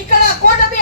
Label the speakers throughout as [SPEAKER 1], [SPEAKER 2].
[SPEAKER 1] ఇక్కడ కూటమి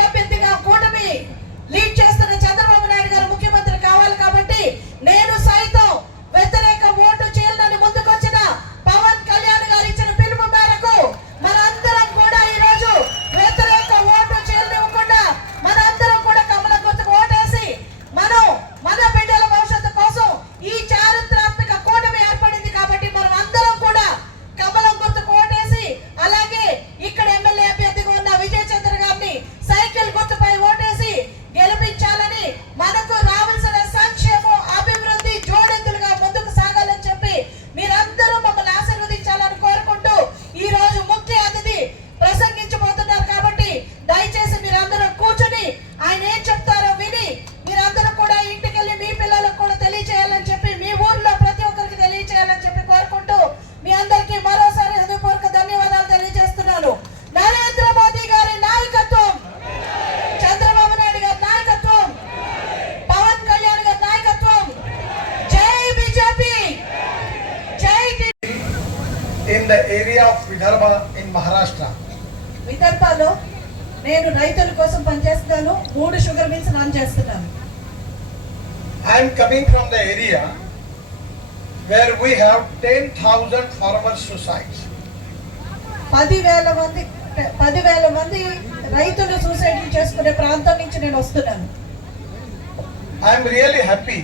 [SPEAKER 2] the area of Vidarbha in Maharashtra
[SPEAKER 1] విదర్భలో నేను రైతుల కోసం పనిచేస్తున్నాను మూడు షుగర్ మిల్స్ రన్ చేస్తున్నాను
[SPEAKER 2] I'm coming from the area where we have ten thousand farmers societies
[SPEAKER 1] పదివేల మంది పదివేల మంది రైతులు సూసైడ్ చేసుకునే ప్రాంతం నుంచి నేను వస్తున్నాను
[SPEAKER 2] I'm really happy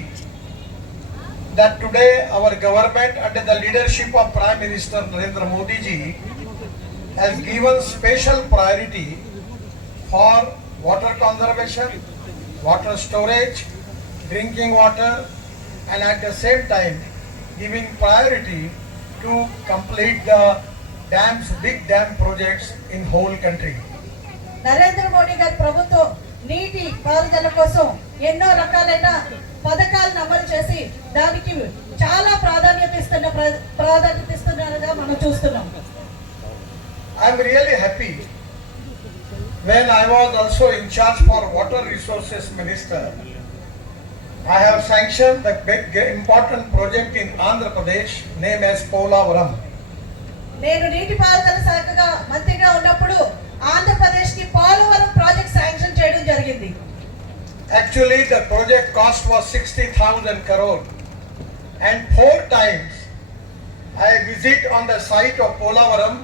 [SPEAKER 2] that today our government under the leadership of Prime Minister Narendra Modi ji has given special priority for water conservation, water storage, drinking water and at the same time giving priority to complete the dams, big dam projects in whole country.
[SPEAKER 1] Narendra Modi got Prabhutvam కాలుదల కోసం ఎన్నో రకాలైన పథకాలను అమలు చేసి దానికి చాలా ప్రాధాన్యత ఇస్తున్న ప్రాధాన్యత ఇస్తున్నారుగా మనం చూస్తున్నాం
[SPEAKER 2] I'm really happy when I was also in charge for water resources minister I have sanction the big important project in Andhra Pradesh name as Polavaram
[SPEAKER 1] నేను నీటి పారుదల శాఖగా మంత్రిగా ఉన్నప్పుడు ఆంధ్రప్రదేశ్ కి
[SPEAKER 2] Actually, the project cost was 60,000 crore. And four times I visit on the site of Polavaram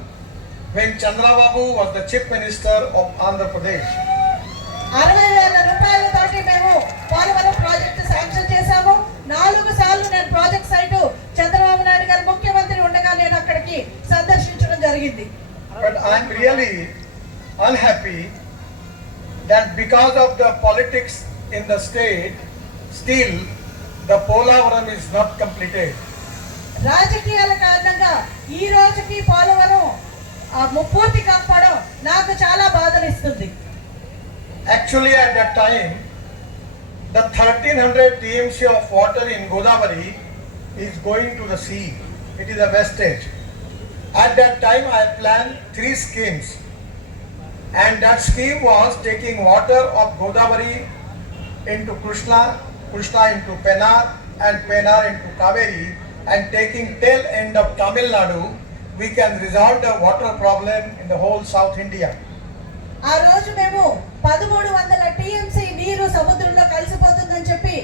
[SPEAKER 2] when Chandrababu was the Chief Minister of Andhra Pradesh.
[SPEAKER 1] అరవై వేల రూపాయలతోటి మేము పోలవరం ప్రాజెక్టు శాంక్షన్ చేశాము నాలుగు సార్లు నేను ప్రాజెక్ట్ సైటు చంద్రబాబు నాయుడు గారు ముఖ్యమంత్రి ఉండగా నేను అక్కడికి సందర్శించడం జరిగింది
[SPEAKER 2] But I'm really unhappy that because of the politics in the state, still the Polavaram is not completed.
[SPEAKER 1] రాజకీయాల కారణంగా ఈ రోజుకి పోలవరం పూర్తి కాకపోవడం నాకు చాలా బాధనిస్తుంది
[SPEAKER 2] Actually, at that time, the 1300 TMC of water in Godavari is going to the sea. It is a wastage. At that time, I plan three schemes, and that scheme was taking water of Godavari into Krishna, Krishna into Penar, and Penar into Kaveri, and taking tail end of Tamil Nadu, we can resolve the water problem in the whole South India.
[SPEAKER 1] ఆ రోజు మేము పదమూడు వందల TMC నీరు సముద్రంలో కలిసిపోతుందని చెప్పి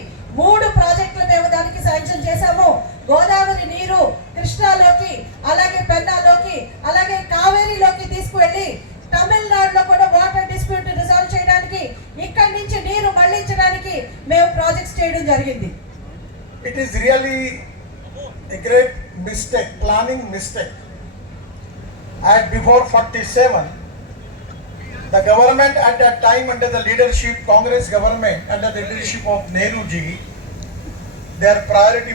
[SPEAKER 1] projects చేయడం జరిగింది
[SPEAKER 2] It is really a great mistake, planning mistake. At before 47, the government at that time under the leadership, Congress government under the leadership of Nehru ji, their priority was